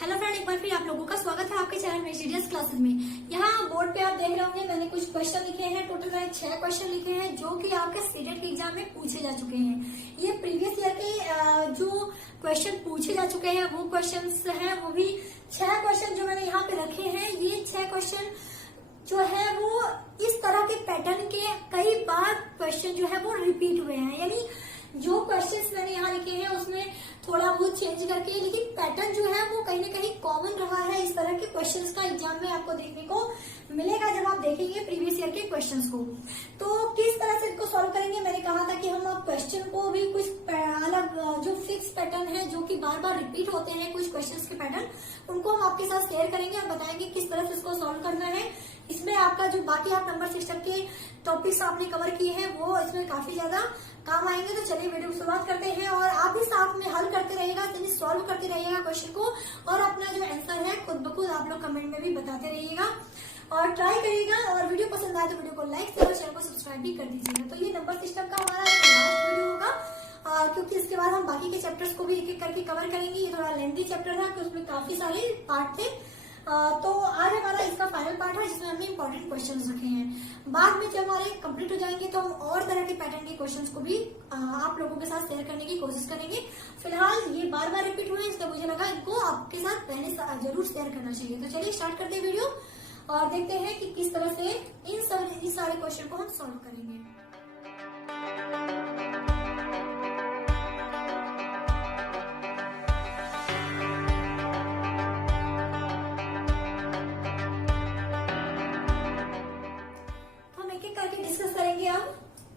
Hello friend, एक बार फिर आप लोगों का स्वागत है आपके चैनल में जीडीएस क्लासेस में। यहाँ बोर्ड पे आप देख रहे होंगे मैंने कुछ क्वेश्चन लिखे हैं। टोटल मैंने 6 क्वेश्चन लिखे हैं जो कि आपके सीटेट के एग्जाम में पूछे जा चुके हैं। ये प्रीवियस ईयर के जो क्वेश्चन पूछे जा चुके हैं वो क्वेश्चन हैं, वो भी 6 क्वेश्चन जो मैंने यहाँ पे रखे हैं। ये 6 क्वेश्चन जो है वो इस तरह के पैटर्न के कई बार क्वेश्चन जो है वो रिपीट हुए हैं, यानी जो क्वेश्चंस मैंने यहाँ लिखे हैं उसमें थोड़ा बहुत चेंज करके, लेकिन पैटर्न जो है वो कहीं ना कहीं कॉमन रहा है। इस तरह के क्वेश्चंस का एग्जाम में आपको देखने को मिलेगा जब आप देखेंगे प्रीवियस ईयर के क्वेश्चंस को। तो किस तरह से इसको सॉल्व करेंगे, मैंने कहा था कि हम अब क्वेश्चन को भी कुछ अलग जो फिक्स पैटर्न है जो कि बार बार रिपीट होते हैं, कुछ क्वेश्चंस के पैटर्न, उनको हम आपके साथ शेयर करेंगे और बताएंगे किस तरह से इसको सॉल्व करना है। इसमें आपका जो बाकी आप नंबर सिस्टम के टॉपिक्स आपने कवर किए हैं वो इसमें काफी ज्यादा काम आएंगे। तो चलिए वीडियो की शुरुआत करते हैं और आप भी साथ में हल करते रहिएगा, यानी सॉल्व करते रहिएगा क्वेश्चन को, और अपना जो आंसर है खुद ब खुद आप लोग कमेंट में भी बताते रहिएगा और ट्राई करिएगा। और वीडियो पसंद आए तो वीडियो को लाइक शेयर और चैनल को सब्सक्राइब भी कर दीजिएगा। तो ये नंबर सिस्टम का हमारा लास्ट वीडियो होगा, क्योंकि इसके बाद हम बाकी के चैप्टर्स को भी एक एक करके कवर करेंगे। ये थोड़ा लेंथी चैप्टर था कि उसमें काफी सारे पार्ट थे। तो आज हमारा इसका फाइनल पार्ट है जिसमें हमने इंपॉर्टेंट क्वेश्चंस रखे हैं। बाद में जब हमारे कंप्लीट हो जाएंगे तो हम और तरह के पैटर्न के क्वेश्चंस को भी आप लोगों के साथ शेयर करने की कोशिश करेंगे। फिलहाल ये बार बार रिपीट हुए, इसलिए मुझे लगा इनको आपके साथ पहले जरूर शेयर करना चाहिए। तो चलिए स्टार्ट करते हैं वीडियो और देखते हैं कि किस तरह से इन सारे क्वेश्चन को हम सॉल्व करेंगे।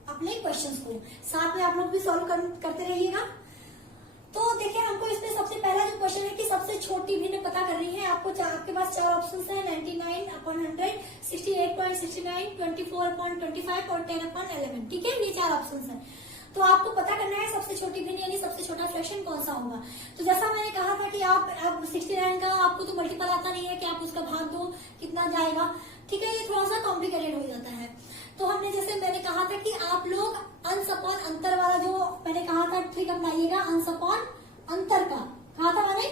अपने क्वेश्चंस को साथ में आप लोग भी सॉल्व करते रहिएगा। तो देखिए, हमको इसमें सबसे पहला जो क्वेश्चन है कि सबसे छोटी भिन्न पता करनी है। आपके पास 4 ऑप्शंस हैं, 99/100, 68.69, 24/25 और 10/11। ठीक है, ये 4 ऑप्शंस हैं। तो आपको पता करना है सबसे छोटी भिन्न यानी सबसे छोटा फ्रैक्शन कौन सा होगा। तो जैसा मैंने कहा था कि आप 69 का आपको तो मल्टीपल आता नहीं है कि आप उसका भाग दो कितना जाएगा। ठीक है, ये थोड़ा सा कॉम्प्लिकेटेड हो जाता है। तो हमने जैसे मैंने कहा था कि आप लोग अंश अपॉन अंतर वाला जो मैंने कहा था ट्रिक अपनाइएगा। अंश अपॉन अंतर का कहा था मैंने,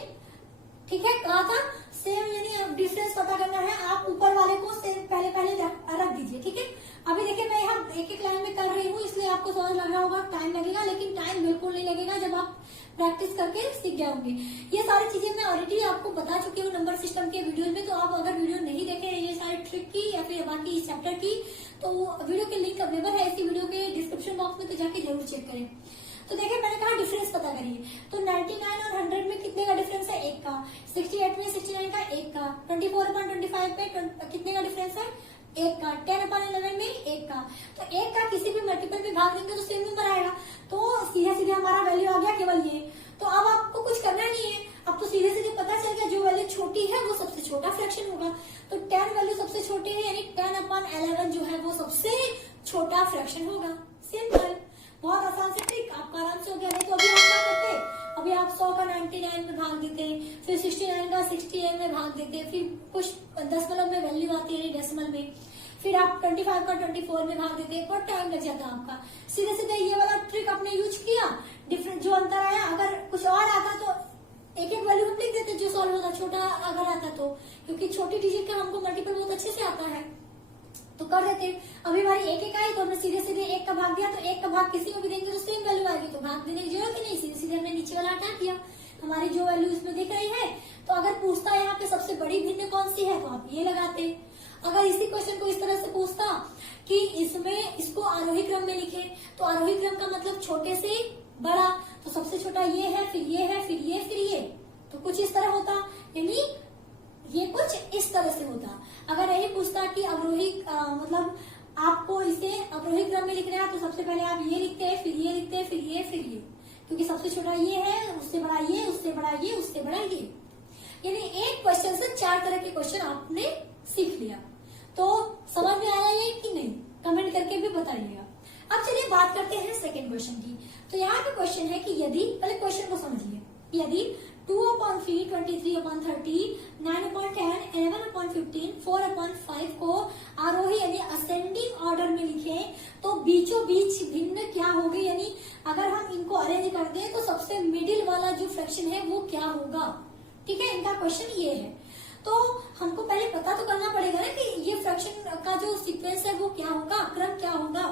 ठीक है, कहा था सेम यानी डिफरेंस पता करना है। आप ऊपर वाले को सेम पहले रख दीजिए। ठीक है, अभी देखिए मैं यहाँ एक एक लाइन में कर रही हूँ, इसलिए आपको समझ लग रहा होगा टाइम लगेगा, लेकिन टाइम बिल्कुल नहीं लगेगा जब आप प्रैक्टिस करके सीख जाओगे। ये सारी चीजें मैं ऑलरेडी आपको बता चुकी हूँ नंबर सिस्टम के वीडियो में। तो आप अगर वीडियो नहीं देखे हैं ये सारी ट्रिक की या फिर बाकी इस चैप्टर की, तो वीडियो के लिंक अवेलेबल है इसी वीडियो के डिस्क्रिप्शन बॉक्स में, तो जाके जरूर चेक करें। तो देखिए, मैंने कहा डिफरेंस पता करिए। तो 99 और 100 में कितने का डिफरेंस है? 1 का। 68 में 69 का 1 का। 24/25 पे कितने का डिफरेंस है? 1 का। 10/11 में 1 का। तो 1 का किसी भी मल्टीपल में भाग देंगे तो सेम नंबर आएगा। तो सीधे सीधे हमारा वैल्यू आ गया केवल ये। तो अब आपको कुछ करना नहीं है, अब तो सीधे सीधे पता चल गया जो वैल्यू छोटी है वो सबसे छोटा फ्रैक्शन होगा। तो 10 वैल्यू सबसे छोटी है, यानी 10/11 जो है वो सबसे छोटा फ्रैक्शन होगा। सिंपल, बहुत आसान से ट्रिक, आपका आराम से हो गया। नहीं तो अभी आप क्या करते, अभी आप 100 का 99 में भाग देते, फिर 69 का 68 में भाग देते, फिर कुछ दशमलव में वैल्यू आती है डेसिमल में, फिर आप 25 का 24 में भाग देते, बहुत टाइम लग जाता आपका। सीधे सीधे ये वाला ट्रिक आपने यूज किया, डिफरेंट जो अंतर आया, अगर कुछ और आता तो एक एक वैल्यू हम लिख देते जो सॉल्व होता, छोटा अगर आता तो, क्योंकि छोटी डिजिट का हमको मल्टीपल बहुत अच्छे से आता है तो कर देते। अभी हमारी एक एक आई तो हमने सीधे सीधे 1 का भाग दिया, तो 1 का भाग किसी को भी देंगे तो सेम वैल्यू आएगी, तो भाग देने की जरूरत ही नहीं, सीधे सीधे हमने नीचे वाला हटा दिया। हमारी जो वैल्यू इसमें दिख रही है, तो अगर पूछता है यहाँ पे सबसे बड़ी भिन्न कौन सी है तो आप ये लगाते। अगर इसी क्वेश्चन को इस तरह से पूछता कि इसमें इसको आरोही क्रम में लिखे, तो आरोही क्रम का मतलब छोटे से बड़ा, तो सबसे छोटा ये है, फिर ये है, फिर ये, तो कुछ इस तरह होता, यानी ये कुछ इस तरह से होता। अगर यही पूछता कि अवरोही मतलब आपको इसे अवरोही क्रम में लिखना है, तो सबसे पहले आप ये लिखते हैं, फिर ये लिखते हैं, फिर ये, क्योंकि सबसे छोटा ये है, उससे बड़ा ये, उससे बड़ा ये, उससे बड़ा ये, यानी एक क्वेश्चन से 4 तरह के क्वेश्चन आपने सीख लिया। तो समझ में आया ये कि नहीं, कमेंट करके भी बताइएगा। अब चलिए बात करते हैं सेकंड क्वेश्चन की। तो यहाँ पे क्वेश्चन है कि यदि, पहले क्वेश्चन को समझिए, यदि 2/3, 23/30, 9/10, 11/15, 4/5 को आरोही यानी असेंडिंग ऑर्डर में लिखें तो बीचों बीच भिन्न क्या होगी, यानी अगर हम इनको अरेंज कर दें तो सबसे मिडिल वाला जो फ्रैक्शन है वो क्या होगा। ठीक है, इनका क्वेश्चन ये है। तो हमको पहले पता तो करना पड़ेगा ना कि ये फ्रैक्शन का जो सीक्वेंस है वो क्या होगा, क्रम क्या होगा,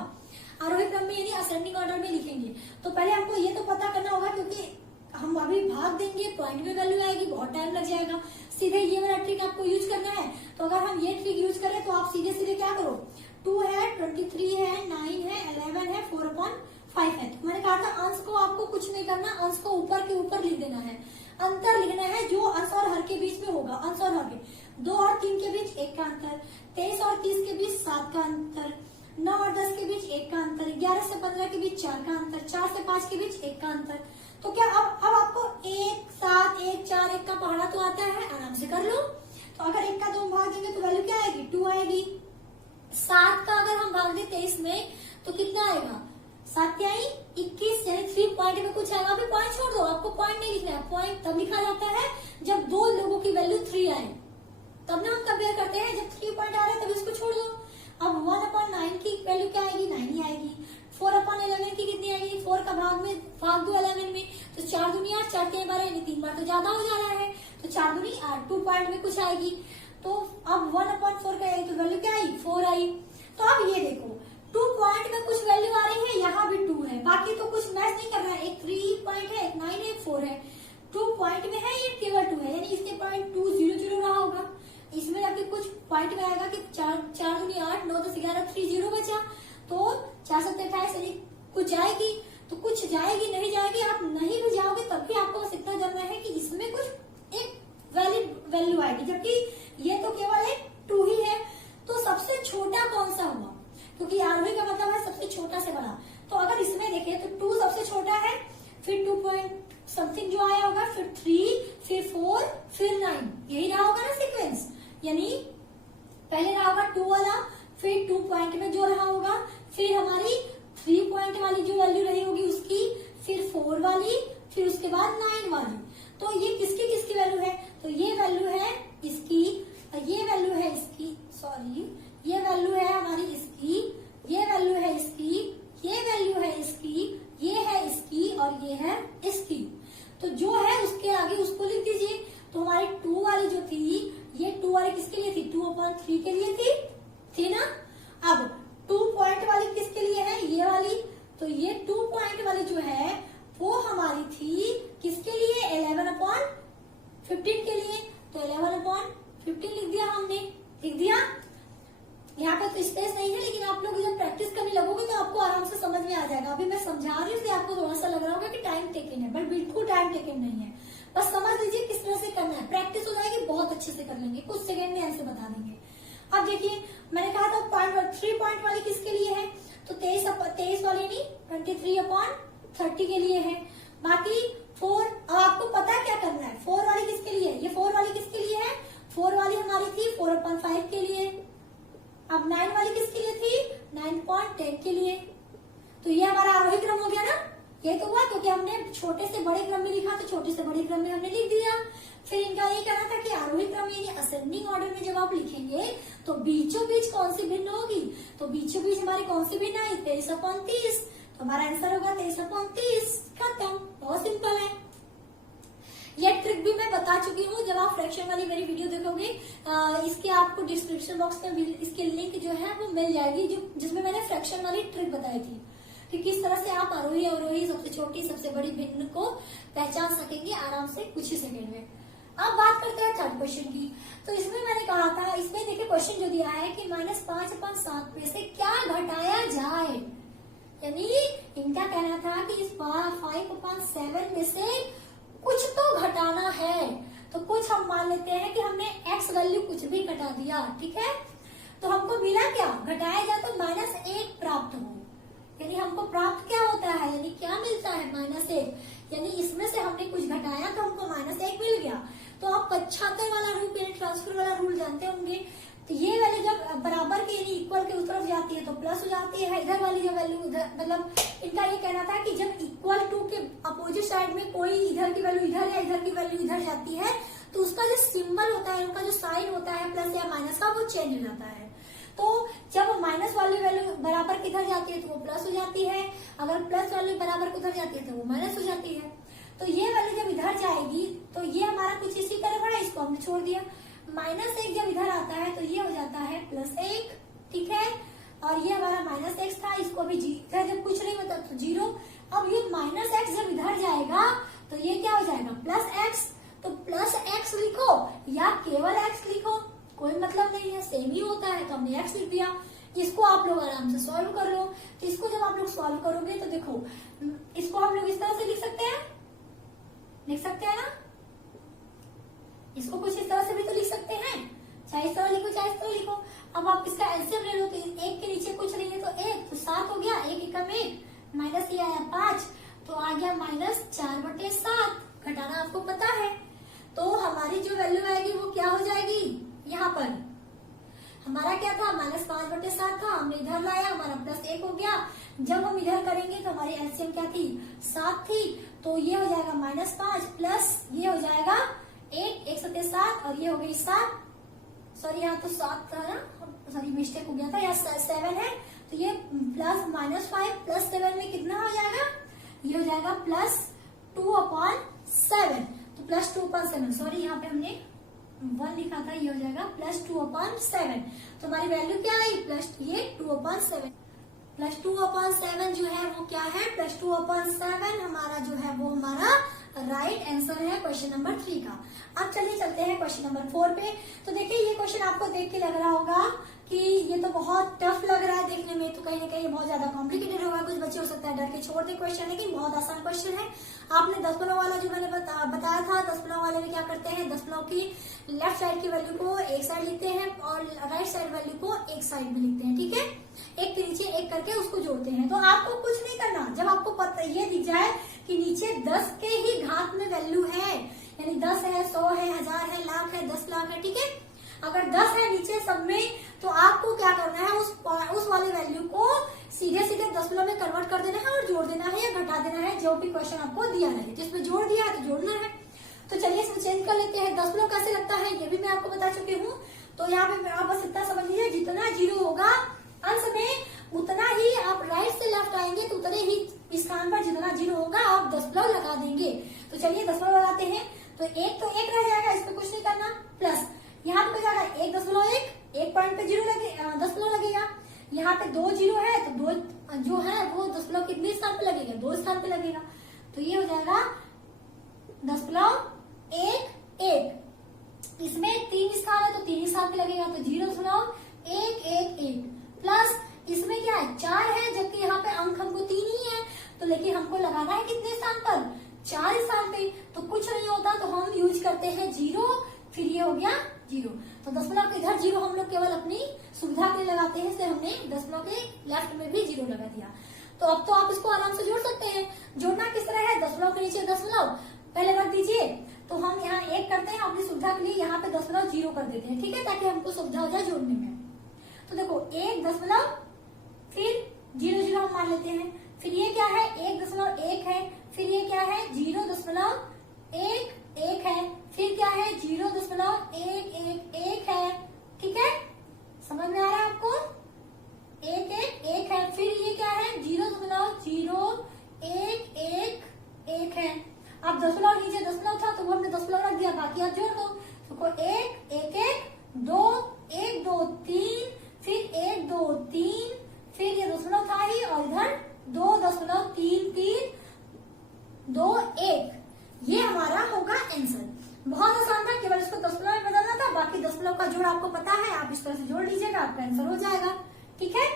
आरोही क्रम में यानी असेंडिंग ऑर्डर में लिखेंगे। तो पहले हमको ये तो पता करना होगा, क्योंकि हम अभी भाग देंगे, पॉइंट में वैल्यू आएगी, बहुत टाइम लग जाएगा। सीधे ये वाला ट्रिक आपको यूज करना है। तो अगर हम ये ट्रिक यूज करें तो आप सीधे सीधे क्या करो, 2 है, 23 है, 9 है, 11 है, 4/5 है। तो मैंने कहा था अंश को आपको कुछ नहीं करना, अंश को ऊपर के ऊपर लिख देना है, अंतर लिखना है जो अंश और हर के बीच में होगा। अंश और हर के 2 और 3 के बीच 1 का अंतर, 23 और 30 के बीच 7 का अंतर, 9 और 10 के बीच 1 का अंतर, 11 से 15 के बीच 4 का अंतर, 4 से 5 के बीच 1 का अंतर। तो क्या अब आपको 1, 7, 1, 4, 1 का पहाड़ा तो आता है, आराम से कर लो। तो अगर 1 का 2 भाग देंगे तो वैल्यू क्या आएगी, 2 आएगी। 7 का अगर हम भाग दें 23 में तो कितना आएगा, 7 क्या आई 21, यानी 3 पॉइंट में कुछ आएगा। अभी पॉइंट छोड़ दो, आपको पॉइंट नहीं लिखना है। पॉइंट तब लिखा जाता है जब 2 लोगों की वैल्यू 3 आए, तब ना हम कंपेयर करते हैं। जब 3 पॉइंट आ रहा है तब इसको छोड़ दो। अब 1/9 की वैल्यू क्या आएगी, 9 ही आएगी। 4/11 की कितनी आएगी, 4 का भाग दो 11 में, तो 4 दूनी 8, 4 के 12, यानी 3 बार तो ज्यादा हो जा रहा है, तो 4 दूनी 8, 2 पॉइंट में कुछ आएगी। तो अब 1/4 का आई तो वैल्यू क्या आई, 4 आई। तो अब ये देखो 2 पॉइंट में कुछ वैल्यू आ रही है, यहाँ भी 2 है, बाकी तो कुछ मैच नहीं कर रहा है। एक 3 पॉइंट है, एक 9 है, एक 4 है, 2 पॉइंट में है, ये केवल 2 है, यानी इसके पॉइंट 2 0 0 रहा होगा। इसमें जाके कुछ पॉइंट में आएगा कि 4 दूनी 8, 9 10 11, 3 0 बचा, तो 4 7 28, यानी कुछ जाएगी, तो कुछ जाएगी नहीं जाएगी, आप नहीं भी जाओगे तब भी आपको बस इतना जानना है कि इसमें कुछ एक वैलिड वैल्यू आएगी, जबकि ये तो केवल एक 2 ही है। तो सबसे छोटा कौन सा हुआ, क्योंकि आरोही का मतलब है सबसे छोटा से बड़ा। तो अगर इसमें देखें तो 2 सबसे छोटा है, फिर 2 पॉइंट समथिंग जो आया होगा, फिर 3, फिर 4, फिर 9, यही रहा होगा ना सीक्वेंस। यानी पहले रहा होगा 2 वाला, फिर 2 पॉइंट में जो रहा होगा, फिर हमारी 3 पॉइंट वाली जो वैल्यू रही होगी उसकी, फिर 4 वाली, फिर उसके बाद 9 वाली। तो ये किसकी किसकी वैल्यू है, तो ये वैल्यू है इसकी, ये वैल्यू है इसकी, सॉरी ये वैल्यू है हमारी इसकी, ये वैल्यू है इसकी, ये वैल्यू है इसकी, ये है इसकी और ये है इसकी। तो जो है उसके आगे उसको लिख दीजिए। तो हमारी 2 वाली जो थी, ये 2 वाली किसके लिए थी, 2/3 के लिए थी ना। अब 2 पॉइंट वाली किसके लिए है, ये वाली, तो ये 2 पॉइंट वाली जो है वो हमारी थी किसके लिए, 11/15 के लिए। तो 11/15 लिख दिया हमने, लिख दिया। यहाँ पे तो स्पेस नहीं है, लेकिन आप लोग जब प्रैक्टिस करने लगोगे तो आपको आराम से समझ में आ जाएगा। अभी मैं समझा रही हूँ, आपको थोड़ा सा लग रहा होगा कि टाइम टेकन है, बट बिल्कुल टाइम टेकन नहीं है। बस समझ लीजिए किस तरह से करना है, प्रैक्टिस हो जाएगी, बहुत अच्छे से कर लेंगे, कुछ सेकंड में आंसर बता देंगे। अब देखिए मैंने कहा था 3 पॉइंट वाली किसके लिए है, तो 23 वाली नहीं, 23/30 के लिए है। बाकी 4, अब आपको पता क्या करना है, 4 वाली किसके लिए, ये 4 वाली किसके लिए है, 4 वाली हमारी थी 4/5 के लिए। अब 9 वाली किसके लिए थी, 9/10 के लिए। तो ये हमारा आरोही क्रम हो गया ना, ये तो हुआ क्योंकि हमने छोटे से बड़े क्रम में लिखा, तो छोटे से बड़े क्रम में हमने लिख दिया। फिर इनका ये कहना था कि आरोही क्रम यानी असेंडिंग ऑर्डर में जब आप लिखेंगे तो बीचों बीच कौन सी भिन्न होगी, तो बीचों बीच हमारी कौन सी भिन्न आई, 23/30। तो हमारा आंसर होगा 23/30, खत्म, बहुत सिंपल है। ये ट्रिक भी मैं बता चुकी हूँ, जब आप फ्रैक्शन वाली मेरी वीडियो देखोगे, इसके आपको डिस्क्रिप्शन बॉक्स में इसके लिंक जो है वो मिल जाएगी, जिसमें मैंने फ्रैक्शन वाली ट्रिक बताई थी कि किस तरह से आप आरोही अवरोही सबसे छोटी सबसे बड़ी भिन्न को पहचान सकेंगे आराम से कुछ ही सेकेंड में। अब बात करते हैं थर्ड क्वेश्चन की। तो इसमें मैंने कहा था, इसमें देखिए क्वेश्चन जो दिया है कि -5/7 में से क्या घटाया जाए, यानी इनका कहना था कि इस 5/7 में से कुछ तो घटाना है। तो कुछ हम मान लेते हैं कि हमने x वैल्यू कुछ भी घटा दिया, ठीक है। तो हमको मिला क्या, घटाया जाए तो -1 प्राप्त हो, यानी हमको प्राप्त क्या होता है, यानी क्या मिलता है, -1। यानी इसमें से हमने कुछ घटाया तो हमको -1 मिल गया। तो आप पश्चात्तर वाला रूल यानी ट्रांसफर वाला रूल जानते होंगे। तो ये वैल्यू जब बराबर के यानी इक्वल के उस तरफ जाती है तो प्लस हो जाती है, इधर वाली जो वैल्यू उधर, मतलब इनका ये कहना था कि जब इक्वल टू के अपोजिट साइड में कोई इधर की वैल्यू इधर या इधर की वैल्यू इधर जाती है तो उसका जो सिंबल होता है, उनका जो साइन होता है प्लस या माइनस का, वो चेंज हो जाता है। तो जब माइनस वाली वैल्यू बराबर किधर जाती है तो वो प्लस हो जाती है, अगर प्लस वाली बराबर किधर जाती है तो वो माइनस हो जाती है। तो ये वैल्यू जब इधर जाएगी तो ये हमारा कुछ इसी -1 छोड़ दिया। -1 जब इधर आता है तो ये हो जाता है +1, ठीक है। और ये हमारा -x था, इसको भी इधर जब कुछ नहीं मतलब तो 0। अब ये -x जब इधर जाएगा तो ये क्या हो जाएगा +x। तो +x लिखो या केवल x लिखो, कोई मतलब नहीं है, सेम ही होता है, तो हमने x लिख दिया। इसको आप लोग आराम से सॉल्व कर लो। तो इसको जब आप लोग सॉल्व करोगे तो देखो, इसको हम लोग इस तरह से लिख सकते हैं ना, इसको कुछ इस तरह से भी तो लिख सकते हैं, चाहे इस तरह लिखो चाहे इस तरह लिखो। अब आप इसका एलसीएम ले लो, तो 1 के नीचे कुछ नहीं है तो 1, तो 7 हो गया, 1 एकम 1, माइनस ये आया 5, तो आ गया -4/7। घटाना आपको पता है, तो हमारी जो वैल्यू आएगी वो क्या हो जाएगी, यहाँ पर हमारा क्या था -5/7 था, हमने इधर लाया, हमारा +1 हो गया। जब हम इधर करेंगे तो हमारी एलसीएम क्या थी 7 थी, तो ये हो जाएगा -5 प्लस ये हो जाएगा 8, 1 7 7 और ये हो गई 7, सॉरी यहाँ तो 7 था ना, सॉरी मिस्टेक हो गया था, यहाँ 7 है, तो ये +-5 + 7 में कितना हो जाएगा, ये हो जाएगा +2/7, तो +2/7, सॉरी यहाँ पे हमने 1 लिखा था, ये हो जाएगा +2/7। तो हमारी वैल्यू क्या आई +2/7, +2/7 जो है वो क्या है, +2/7 हमारा जो है वो हमारा राइट आंसर है क्वेश्चन नंबर 3 का। अब चलिए चलते हैं क्वेश्चन नंबर 4 पे। तो देखिए ये क्वेश्चन आपको देख के लग रहा होगा कि ये तो बहुत टफ लग रहा है देखने में, तो कहीं ना कहीं बहुत ज्यादा कॉम्प्लिकेटेड होगा, कुछ बच्चे हो सकता है डर के छोड़ दे क्वेश्चन, लेकिन बहुत आसान क्वेश्चन है। आपने दशमलव वाला जो मैंने बताया था, दशमलव वाले में क्या करते हैं, दशमलव की लेफ्ट साइड की वैल्यू को एक साइड लिखते हैं और राइट साइड वैल्यू को एक साइड में लिखते हैं, ठीक है, एक के नीचे एक करके उसको जोड़ते हैं। तो आपको कुछ नहीं करना, जब आपको पता ये दिख जाए कि नीचे 10 के ही घात में वैल्यू है, यानी 10 है, 100 है, 1000 है, लाख है, 10 लाख है, ठीक है, अगर 10 है नीचे सब में, तो आपको क्या करना है, उस वाले वैल्यू को सीधे सीधे दशमलव में कन्वर्ट कर देना है और जोड़ देना है या घटा देना है, जो भी क्वेश्चन आपको दिया रहे। तो इसमें जोड़ दिया है तो जोड़ना है। तो चलिए इसमें चेंज कर लेते हैं, दशमलव कैसे लगता है ये भी मैं आपको बता चुकी हूँ। तो यहाँ पे आप बस इतना समझ लीजिए, जितना 0 होगा अंश में उतना ही आप राइट से लेफ्ट आएंगे, तो उतने ही स्थान पर जितना 0 होगा आप दशमलव लगा देंगे। तो चलिए दशमलव लगाते हैं, तो 1 तो 1 रह जाएगा, इसमें कुछ नहीं करना, प्लस यहाँ पे जाएगा 1.1, 1 पॉइंट पे 0 दशमलव लगेगा। यहाँ पे 2 0 है तो 2 जो है वो दशमलव कितने स्थान पे लगेगा, 2 स्थान पे लगेगा, तो ये हो जाएगा 0.11। इसमें 3 स्थान है तो 3 स्थान पे लगेगा, तो 0.111 प्लस इसमें क्या है 4 है, जबकि यहाँ पे अंक हमको 3 ही है, तो लेकिन हमको लगाना है कितने स्थान पर, 4 स्थान पे, तो कुछ नहीं होता, तो हम यूज करते हैं 0, फिर ये हो गया 0। तो दशमलव के इधर 0 हम लोग केवल अपनी सुविधा के लिए लगाते हैं, इसलिए हमने दशमलव के लेफ्ट में भी 0 लगा दिया। तो अब तो आप इसको आराम से जोड़ सकते हैं। जोड़ना किस तरह है, दशमलव के नीचे दशमलव पहले रख दीजिए, तो हम यहाँ 1 करते हैं अपनी सुविधा के लिए, यहाँ पे दशमलव 0 कर देते हैं, ठीक है, ताकि हमको सुविधा हो जाए जोड़ने में। तो देखो 1 दशमलव फिर 0 0 हम मान लेते हैं, फिर ये क्या है 1.1 है, फिर ये क्या है 0.11 है, फिर क्या है 0.111 है, ठीक है, समझ में आ रहा है आपको, 111 है, फिर ये क्या है 0.0111 है। अब दशमलव नीचे दशमलव था तो वो हमने दशमलव रख दिया, बाकी आप जोड़ दो, तो 1 1 1 2 1 2 3, फिर 1 2 3, फिर ये दशमलव था ही और इधर 2.33 2 1, ये हमारा होगा आंसर। बहुत आसान था, केवल इसको दशमलव में बदलना था, बाकी दशमलव का जोड़ आपको पता है, आप इस तरह से जोड़ लीजिएगा, आपका आंसर हो जाएगा, ठीक है।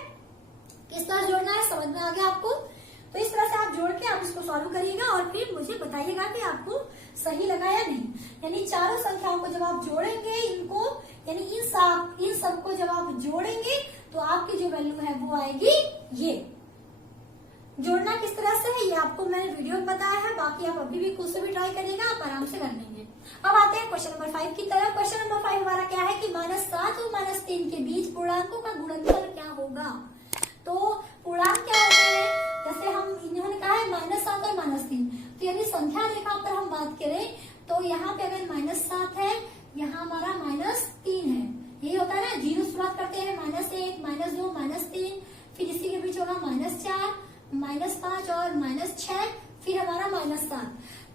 किस तरह जोड़ना है समझ में आ गया आपको। तो इस तरह से आप जोड़ के आप इसको सॉल्व करिएगा और फिर मुझे बताइएगा कि आपको सही लगा या नहीं। यानी चारों संख्याओं को जब आप जोड़ेंगे, इनको यानी इन सबको जब आप जोड़ेंगे तो आपकी जो वैल्यू है वो आएगी ये। जोड़ना किस तरह से है ये आपको मैंने वीडियो में बताया है, बाकी आप अभी भी खुद से भी ट्राई करिएगा, आप आराम से कर लेंगे। अब आते हैं क्वेश्चन नंबर 5 की तरफ। क्वेश्चन नंबर 5 हमारा क्या है कि -7 और -3 के बीच पूर्णांकों का गुणनफल क्या होगा। तो पूर्णांक क्या होते हैं, जैसे हम इन्होंने कहा है -7 और -3, तो यदि संख्या रेखा पर हम बात करें तो यहाँ पे अगर -7 है, यहाँ हमारा -3 है, यही होता है ना, 0 शुरुआत करते हैं, -1 -2 -3, फिर इसी के बीच होगा -4 -5 और -6, फिर हमारा -7।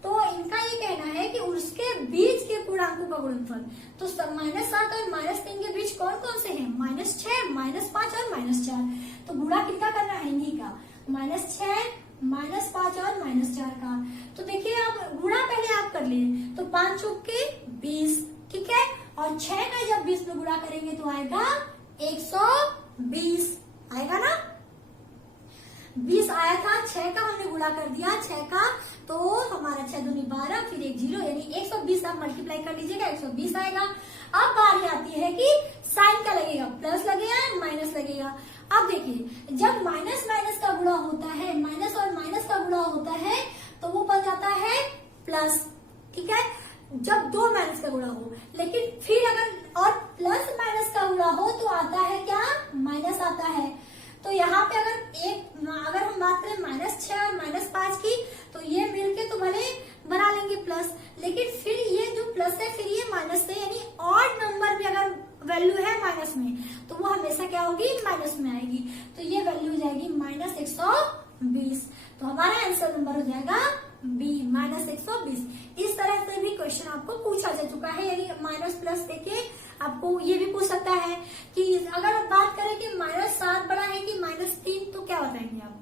तो इनका ये कहना है कि उसके बीच के पूर्णांकों का का गुणनफल। तो -7 और -3 के बीच कौन कौन से हैं? -6, -5 और -4। तो गुणा कितना करना है? इन्हीं का, -6, -5 और -4 का। तो देखिए आप गुणा पहले आप कर लिए, तो 5 चौके 20, ठीक है। और 6 का जब 20 में गुणा करेंगे तो आएगा 120, आएगा ना। 20 आया था, 6 का हमने गुणा कर दिया, 6 का, तो हमारा 6 दूनी 12, फिर 1 0, यानी 120 आप मल्टीप्लाई कर लीजिएगा, 120 आएगा। अब बारी आती है कि साइन का लगेगा, प्लस लगेगा माइनस लगेगा। अब देखिए जब माइनस माइनस का गुणा होता है, माइनस और माइनस का गुणा होता है तो वो बन जाता है प्लस, ठीक है, जब दो माइनस का गुणा हो। लेकिन फिर अगर और प्लस माइनस का गुणा हो तो आता है क्या? माइनस आता है। तो यहाँ पे अगर हम बात करें -6 और -5 की, तो ये मिलके तो भले बना लेंगे प्लस, लेकिन फिर ये जो प्लस है फिर ये माइनस से, यानी ऑड नंबर भी अगर वैल्यू है माइनस में तो वो हमेशा क्या होगी? माइनस में आएगी। तो ये वैल्यू हो जाएगी -120। तो हमारा आंसर नंबर हो जाएगा बी, -120। इस तरह से भी क्वेश्चन आपको पूछा जा चुका है, यानी माइनस प्लस देके आपको ये भी पूछ सकता है कि अगर आप बात करें कि -7 बड़ा है कि -3, तो क्या बताएंगे आप?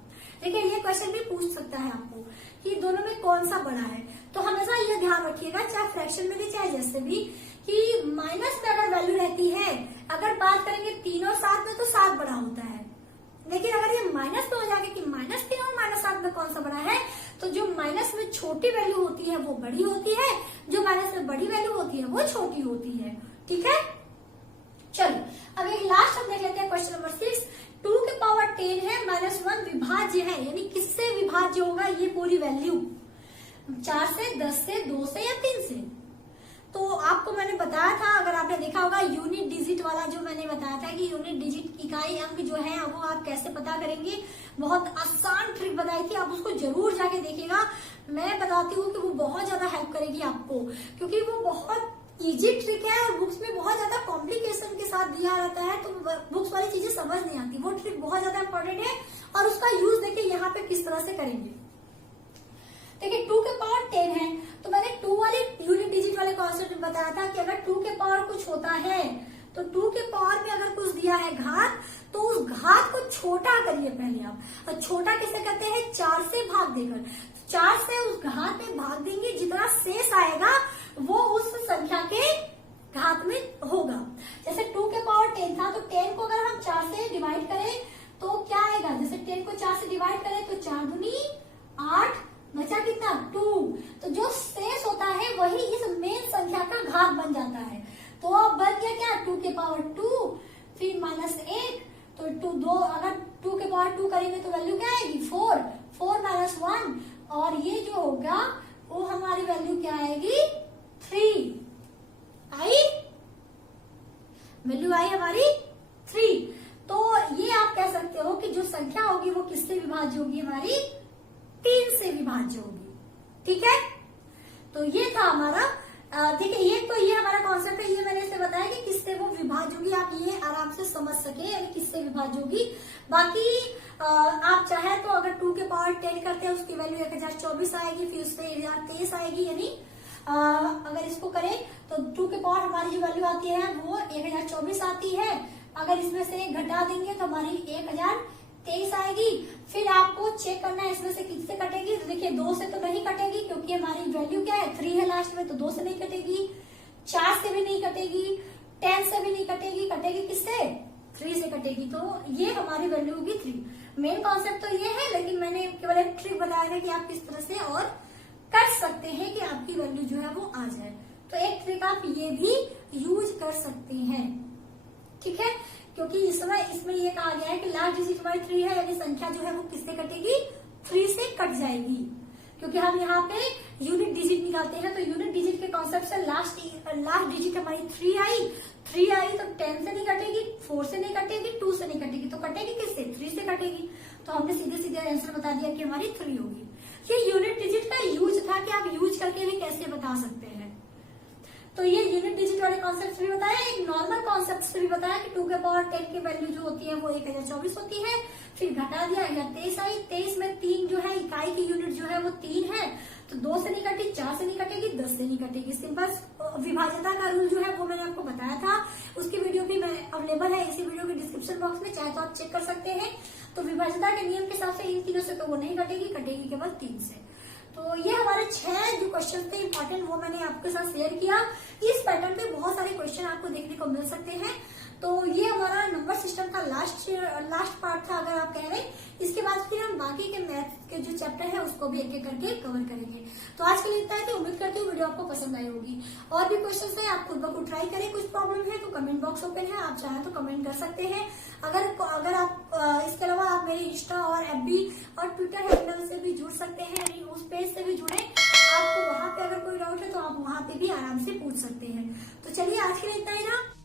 देखिए ये क्वेश्चन भी पूछ सकता है आपको कि दोनों में कौन सा बड़ा है। तो हमेशा ये ध्यान रखिएगा, चाहे फ्रैक्शन में भी चाहे जैसे भी, कि माइनस में अगर वैल्यू रहती है, अगर बात करेंगे 3 और 7 में तो 7 बड़ा होता है। लेकिन अगर ये माइनस में हो जाएगा कि -3 और -7 में कौन सा बड़ा है, तो जो माइनस में छोटी वैल्यू होती है वो बड़ी होती है, जो माइनस में बड़ी वैल्यू होती है वो छोटी होती है, ठीक है। चलो अब एक लास्ट हम देख लेते हैं क्वेश्चन नंबर 6। 2 की पावर 10 है, -1 विभाज्य है, यानी किससे विभाज्य होगा ये पूरी वैल्यू? 4 से, 10 से, 2 से या 3 से? तो आपको मैंने बताया था, अगर आपने देखा होगा यूनिट डिजिट वाला जो मैंने बताया था कि यूनिट डिजिट इकाई अंक जो है वो आप कैसे पता करेंगे, बहुत आसान ट्रिक बताई थी, आप उसको जरूर जाके देखिएगा। मैं बताती हूँ कि वो बहुत ज्यादा हेल्प करेगी आपको, क्योंकि वो बहुत इजी ट्रिक है और बुक्स में बहुत ज्यादा कॉम्प्लिकेशन के साथ दिया रहता है, तो बुक्स वाली चीजें समझ नहीं आती। वो ट्रिक बहुत ज्यादा इंपॉर्टेंट है और उसका यूज देखिए यहाँ पे किस तरह से करेंगे। देखिए 2 के पावर 10 है, तो मैंने 2 वाले यूनिट डिजिट वाले कॉन्सेप्ट में बताया था कि अगर 2 के पावर कुछ होता है तो 2 के पावर में अगर कुछ दिया है घात, तो उस घात को छोटा करिए पहले आप। और छोटा कैसे करते हैं? 4 से भाग देकर। 4 से उस घात में भाग देंगे, जितना शेष आएगा वो उस संख्या के घात में होगा। जैसे 2 के पावर 10 था, तो 10 को अगर हम 4 से डिवाइड करें तो क्या आएगा? जैसे 10 को 4 से डिवाइड करें तो 4 दूनी 8, बचा कितना? 2। तो जो शेष होता है वही इस मेन संख्या का घात बन जाता है। तो अब बन गया क्या? 2 के पावर 2, फिर -1, तो 2 अगर 2 के पावर 2 करेंगे तो वैल्यू क्या आएगी? 4, 4 - 1, और ये जो होगा वो हमारी वैल्यू क्या आएगी? 3 आई, वैल्यू आई हमारी 3। तो ये आप कह सकते हो कि जो संख्या होगी वो किससे विभाज्य होगी? हमारी 3 से विभाज्य होगी, ठीक है। तो ये था हमारा, ठीक है, ये हमारा कॉन्सेप्ट है, ये मैंने इसे बताया कि किससे वो विभाज्य होगी, आप ये आराम से समझ सके, यानी किससे विभाज्य होगी। बाकी आप चाहे तो अगर 2 के पावर 10 करते हैं उसकी वैल्यू 1024 आएगी, फिर उससे 1023 आएगी, यानी अगर इसको करें तो 2 के पावर हमारी जो वैल्यू आती है वो 1024 आती है। अगर इसमें से एक घटा देंगे तो हमारी 1023 आएगी। फिर आपको चेक करना है इसमें से किससे कटेगी। तो देखिए 2 से तो नहीं कटेगी, क्योंकि हमारी वैल्यू क्या है? 3 है लास्ट में, तो 2 से नहीं कटेगी, 4 से भी नहीं कटेगी, 10 से भी नहीं कटेगी, कटेगी किससे? 3 से कटेगी। तो ये हमारी वैल्यू होगी 3। मेन कॉन्सेप्ट तो ये है, लेकिन मैंने केवल एक ट्रिक बताया था कि आप किस तरह से और कर सकते हैं कि आपकी वैल्यू जो है वो आ जाए। तो एक ट्रिक आप ये भी यूज कर सकते हैं, ठीक है, क्योंकि इसमें ये कहा गया है कि लास्ट डिजिट हमारी 3 है, यानी संख्या जो है वो किससे कटेगी? 3 से कट जाएगी, क्योंकि हम यहाँ पे यूनिट डिजिट निकालते हैं। तो यूनिट डिजिट के कॉन्सेप्ट से लास्ट डिजिट हमारी 3 आई तो 10 से नहीं कटेगी, 4 से नहीं कटेगी, 2 से नहीं कटेगी, तो कटेगी किससे? 3 से कटेगी। तो हमने सीधे सीधे आंसर बता दिया कि हमारी 3 होगी। ये यूनिट डिजिट का यूज था कि आप यूज करके भी कैसे बता सकते हैं। तो ये यूनिट डिजिट वाले कॉन्सेप्ट भी बताया, एक नॉर्मल कॉन्सेप्ट भी बताया कि 2 के पावर 10 की वैल्यू जो होती है वो 1024 होती है। फिर घटा दिया 1023 आई, 23 में 3 जो है इकाई की यूनिट जो है वो 3 है, तो 2 से नहीं कटी, 4 से नहीं कटेगी, 10 से नहीं कटेगी। सिंपल विभाज्यता का अवेलेबल है इसी वीडियो के डिस्क्रिप्शन बॉक्स में, चाहे तो आप चेक कर सकते हैं। तो विभाज्यता के नियम के हिसाब से इन तीनों से तो वो नहीं कटेगी, कटेगी केवल 3 से। तो ये हमारे 6 जो क्वेश्चन थे इंपॉर्टेंट, वो मैंने आपके साथ शेयर किया। इस पैटर्न पे बहुत सारे क्वेश्चन आपको देखने को मिल सकते हैं। तो ये हमारा नंबर सिस्टम का लास्ट पार्ट था, अगर आप कह रहे हैं। इसके बाद फिर हम बाकी के मैथ के जो चैप्टर है उसको भी एक एक करके कवर करेंगे। तो आज के लिए इतना है, उम्मीद करती हूँ वीडियो आपको पसंद आई होगी। और भी क्वेश्चन है, आप खुद ब खुद ट्राई करें। कुछ प्रॉब्लम है तो कमेंट बॉक्स ओपन है, आप चाहें तो कमेंट कर सकते हैं। अगर आप इसके अलावा आप मेरे इंस्टा और FB और ट्विटर हैंडल से भी जुड़ सकते हैं, यानी उस पेज से भी जुड़े। आपको वहां पे अगर कोई डाउट है तो आप वहां पे भी आराम से पूछ सकते हैं। तो चलिए आज के लिए इतना ही ना।